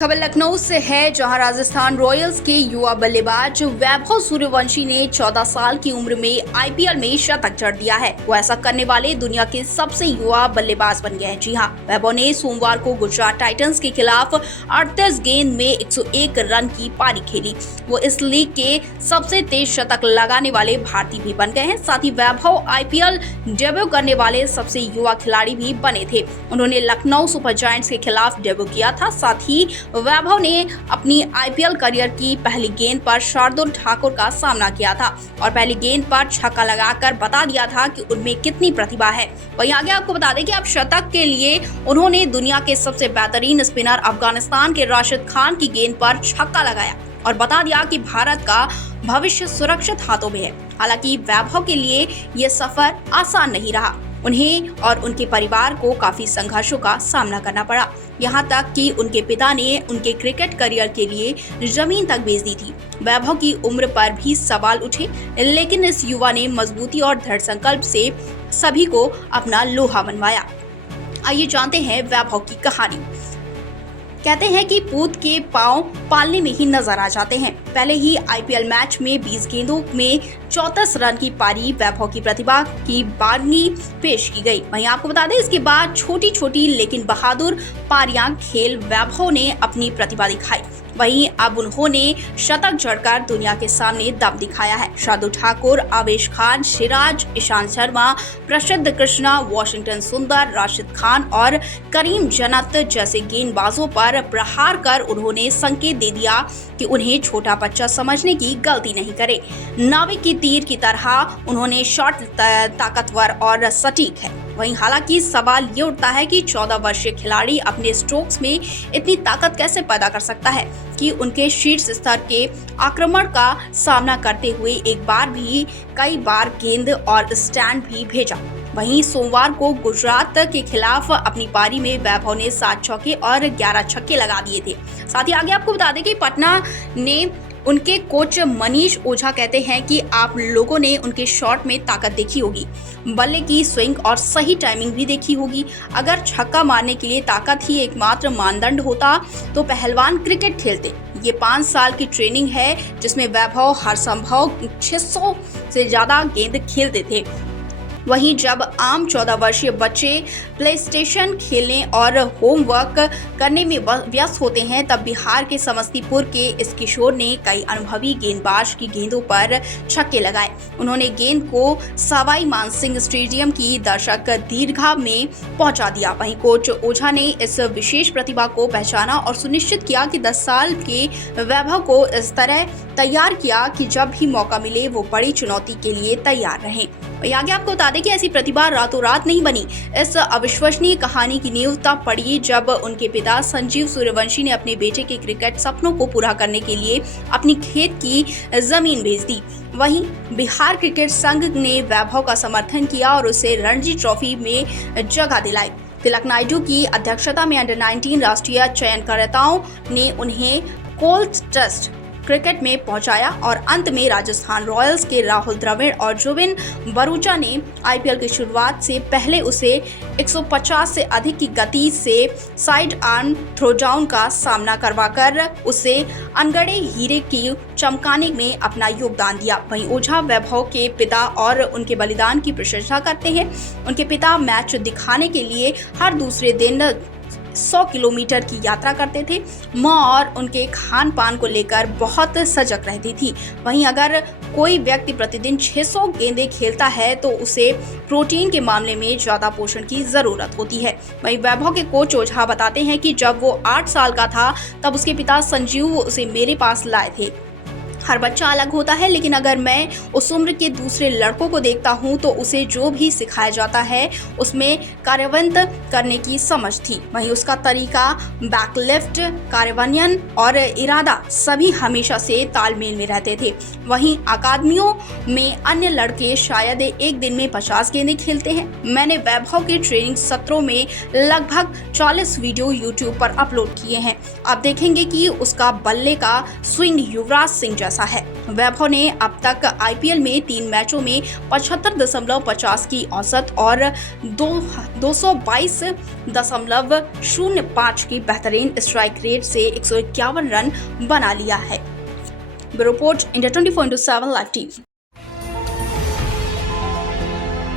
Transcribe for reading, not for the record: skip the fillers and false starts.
खबर लखनऊ से है, जहां राजस्थान रॉयल्स के युवा बल्लेबाज वैभव सूर्यवंशी ने 14 साल की उम्र में आईपीएल में शतक जड़ दिया है। वो ऐसा करने वाले दुनिया के सबसे युवा बल्लेबाज बन गए हैं। जी हां, वैभव ने सोमवार को गुजरात टाइटंस के खिलाफ 38 गेंद में 101 रन की पारी खेली। वो इस लीग के सबसे तेज शतक लगाने वाले भारतीय भी बन गए हैं। साथ ही वैभव आईपीएल डेब्यू करने वाले सबसे युवा खिलाड़ी भी बने थे। उन्होंने लखनऊ सुपर जायंट्स के खिलाफ डेब्यू किया था। साथ ही वैभव ने अपनी आईपीएल करियर की पहली गेंद पर शार्दुल ठाकुर का सामना किया था और पहली गेंद पर छक्का लगाकर बता दिया था कि उनमें कितनी प्रतिभा है। वहीं आगे आपको बता दें कि अब शतक के लिए उन्होंने दुनिया के सबसे बेहतरीन स्पिनर अफगानिस्तान के राशिद खान की गेंद पर छक्का लगाया और बता दिया कि भारत का भविष्य सुरक्षित हाथों में है। हालांकि वैभव के लिए ये सफर आसान नहीं रहा। उन्हें और उनके परिवार को काफी संघर्षों का सामना करना पड़ा, यहाँ तक कि उनके पिता ने उनके क्रिकेट करियर के लिए जमीन तक बेच दी थी। वैभव की उम्र पर भी सवाल उठे, लेकिन इस युवा ने मजबूती और दृढ़ संकल्प से सभी को अपना लोहा मनवाया। आइए जानते हैं वैभव की कहानी। कहते हैं कि पूत के पांव पालने में ही नजर आ जाते हैं। पहले ही आईपीएल मैच में 20 गेंदों में 34 रन की पारी वैभव की प्रतिभा की बारहवीं पेश की गई। वहीं आपको बता दें, इसके बाद छोटी छोटी लेकिन बहादुर पारियां खेल वैभव ने अपनी प्रतिभा दिखाई। वहीं अब उन्होंने शतक जड़कर दुनिया के सामने दम दिखाया है। शार्दुल ठाकुर, आवेश खान, सिराज, ईशांत शर्मा, प्रसिद्ध कृष्णा, वाशिंगटन सुंदर, राशिद खान और करीम जन्नत जैसे गेंदबाजों पर प्रहार कर उन्होंने संकेत दे दिया कि उन्हें छोटा बच्चा समझने की गलती नहीं करे। नाविक की तीर की तरह उन्होंने शॉट ताकतवर और सटीक है। वहीं हालांकि सवाल ये उठता है कि 14 वर्षीय खिलाड़ी अपने स्ट्रोक्स में इतनी ताकत कैसे पैदा कर सकता है कि उनके शीर्ष स्तर के आक्रमण का सामना करते हुए एक बार भी कई बार गेंद और स्टैंड भी भेजा। वहीं सोमवार को गुजरात के खिलाफ अपनी पारी में वैभव ने 7 चौके और 11 छक्के लगा दिए थे। साथ ही आगे आपको बता दें कि पटना ने उनके कोच मनीष ओझा कहते हैं कि आप लोगों ने उनके शॉट में ताकत देखी होगी, बल्ले की स्विंग और सही टाइमिंग भी देखी होगी। अगर छक्का मारने के लिए ताकत ही एकमात्र मानदंड होता तो पहलवान क्रिकेट खेलते। ये 5 साल की ट्रेनिंग है जिसमें वैभव हर संभव 600 से ज्यादा गेंद खेलते थे। वहीं जब आम 14 वर्षीय बच्चे प्लेस्टेशन खेलने और होमवर्क करने में व्यस्त होते हैं, तब बिहार के समस्तीपुर के इस किशोर ने कई अनुभवी गेंदबाज की गेंदों पर छक्के लगाए। उन्होंने गेंद को सवाई मानसिंह स्टेडियम की दर्शक दीर्घा में पहुंचा दिया। वहीं कोच ओझा ने इस विशेष प्रतिभा को पहचाना और सुनिश्चित किया कि 10 साल के वैभव को इस तरह तैयार किया कि जब भी मौका मिले वो बड़ी चुनौती के लिए तैयार रहें। आगे आपको बता दें कि ऐसी प्रतिभा रातों रात नहीं बनी। इस अविश्वसनीय कहानी की नींव तब पड़ी जब उनके पिता संजीव सूर्यवंशी ने अपने बेटे के क्रिकेट सपनों को पूरा करने के लिए अपनी खेत की जमीन बेच दी। वहीं बिहार क्रिकेट संघ ने वैभव का समर्थन किया और उसे रणजी ट्रॉफी में जगह दिलाई। तिलक नायडू की अध्यक्षता में अंडर 19 राष्ट्रीय चयनकर्ताओं ने उन्हें कोल्स टेस्ट क्रिकेट में पहुंचाया और अंत में राजस्थान रॉयल्स के राहुल द्रविड़ और जुबिन बरूचा ने आईपीएल की शुरुआत से पहले उसे 150 से अधिक की गति से साइड आर्म थ्रोडाउन का सामना करवाकर उसे अनगढ़े हीरे की चमकाने में अपना योगदान दिया। वहीं ओझा वैभव के पिता और उनके बलिदान की प्रशंसा करते हैं। उनके पिता मैच दिखाने के लिए हर दूसरे दिन 100 किलोमीटर की यात्रा करते थे। मां और उनके खान पान को लेकर बहुत सजग रहती थी। वहीं अगर कोई व्यक्ति प्रतिदिन 600 गेंदें खेलता है तो उसे प्रोटीन के मामले में ज्यादा पोषण की जरूरत होती है। वहीं वैभव के कोच ओझा बताते हैं कि जब वो 8 साल का था तब उसके पिता संजीव उसे मेरे पास लाए थे। हर बच्चा अलग होता है, लेकिन अगर मैं उस उम्र के दूसरे लड़कों को देखता हूं तो उसे जो भी सिखाया जाता है उसमें कार्यान्वित करने की समझ थी। वहीं उसका तरीका, बैकलिफ्ट, कार्यान्वयन और इरादा सभी हमेशा से तालमेल में रहते थे। वहीं अकादमियों में अन्य लड़के शायद एक दिन में 50 गेंदें खेलते हैं। मैंने वैभव के ट्रेनिंग सत्रों में लगभग 40 वीडियो यूट्यूब पर अपलोड किए हैं। आप देखेंगे कि उसका बल्ले का स्विंग युवराज सिंह जैसा जैसा है। वैभव ने अब तक आईपीएल में 3 मैचों में 75.50 की औसत और 222.05 की बेहतरीन स्ट्राइक रेट से 151 रन बना लिया है। Bureau report, India 24/7 live TV.